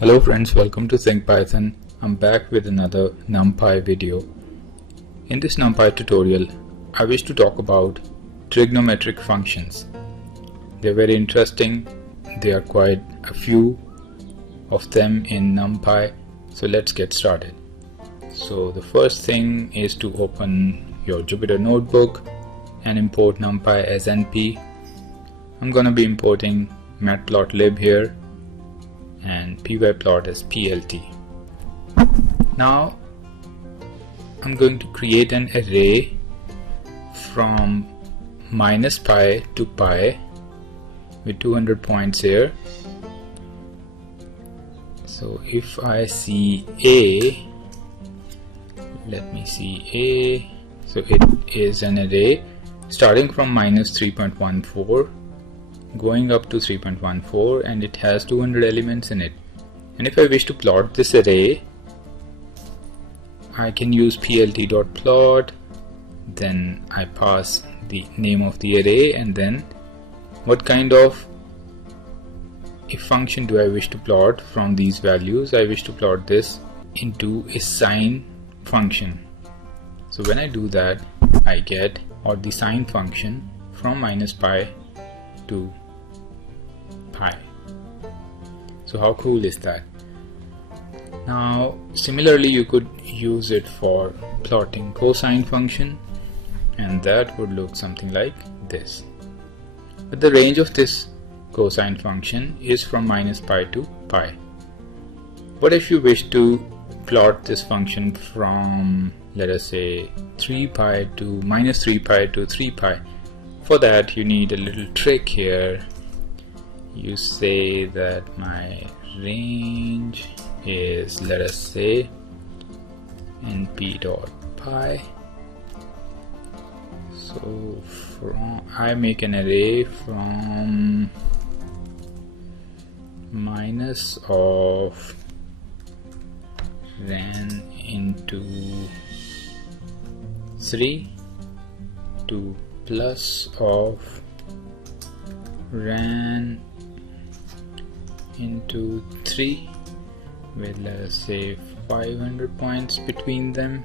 Hello friends, welcome to Think Python. I'm back with another Numpy video. In this Numpy tutorial, I wish to talk about trigonometric functions. They're very interesting. There are quite a few of them in Numpy. So let's get started. So the first thing is to open your Jupyter notebook and import Numpy as NP. I'm gonna be importing matplotlib here and pyplot as plt. Now I'm going to create an array from -pi to pi with 200 points here. So if I see A, let me see A, so it is an array starting from -3.14 going up to 3.14, and it has 200 elements in it. And if I wish to plot this array, I can use plt.plot, then I pass the name of the array and then what kind of a function do I wish to plot from these values. I wish to plot this into a sine function. So when I do that, I get the sine function from -pi to pi. So how cool is that? Now similarly you could use it for plotting cosine function, and that would look something like this. But the range of this cosine function is from -pi to pi. What if you wish to plot this function from, let us say, 3pi to -3pi to 3pi? For that you need a little trick here. You say that my range is, let us say, np.pi. So I make an array from minus of ran into 3 to plus of ran into 3 with, let us say, 500 points between them,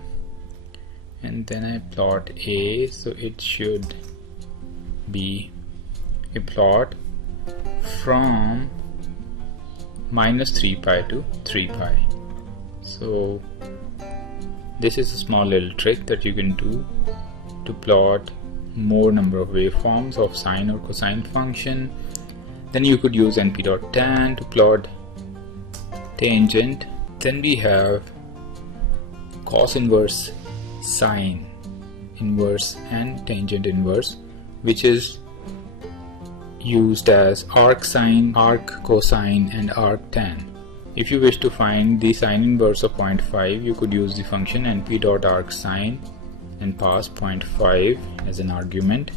and then I plot A. So it should be a plot from -3pi to 3pi. So this is a small little trick that you can do to plot more number of waveforms of sine or cosine function. Then you could use np.tan to plot tangent. Then we have cos inverse, sine inverse and tangent inverse, which is used as arc sine, arc cosine and arc tan. If you wish to find the sine inverse of 0.5, you could use the function np.arcsine and pass 0.5 as an argument,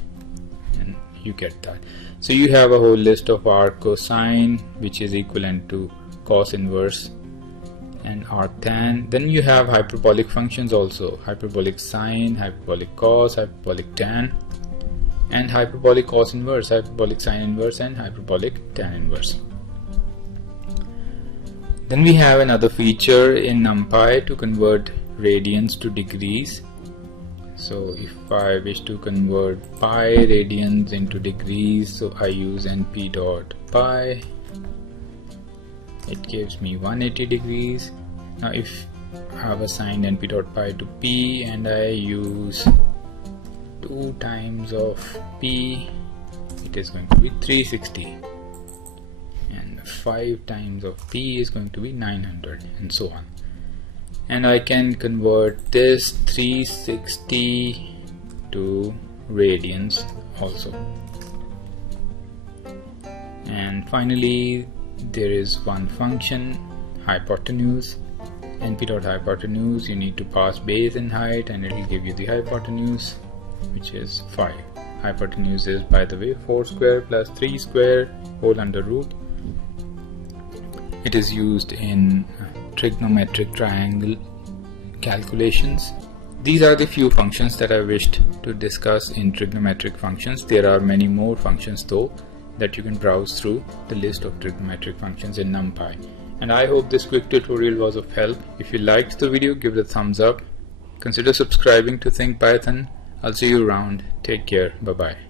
and you get that. So you have a whole list of arc cosine, which is equivalent to cos inverse, and arc tan. Then you have hyperbolic functions also: hyperbolic sine, hyperbolic cos, hyperbolic tan, and hyperbolic cos inverse, hyperbolic sine inverse and hyperbolic tan inverse. Then we have another feature in Numpy to convert radians to degrees. So if I wish to convert pi radians into degrees, so I use np.pi. It gives me 180 degrees. Now if I have assigned np.pi to p and I use 2 times of p, it is going to be 360. And 5 times of p is going to be 900, and so on. And I can convert this 360 to radians also. And finally there is one function, hypotenuse. np.hypotenuse, you need to pass base and height and it will give you the hypotenuse, which is 5. Hypotenuse is, by the way, 4 square plus 3 square whole under root. It is used in trigonometric triangle calculations. These are the few functions that I wished to discuss in trigonometric functions. There are many more functions though that you can browse through the list of trigonometric functions in Numpy. And I hope this quick tutorial was of help. If you liked the video, give it a thumbs up. Consider subscribing to Think Python. I'll see you around. Take care. Bye bye.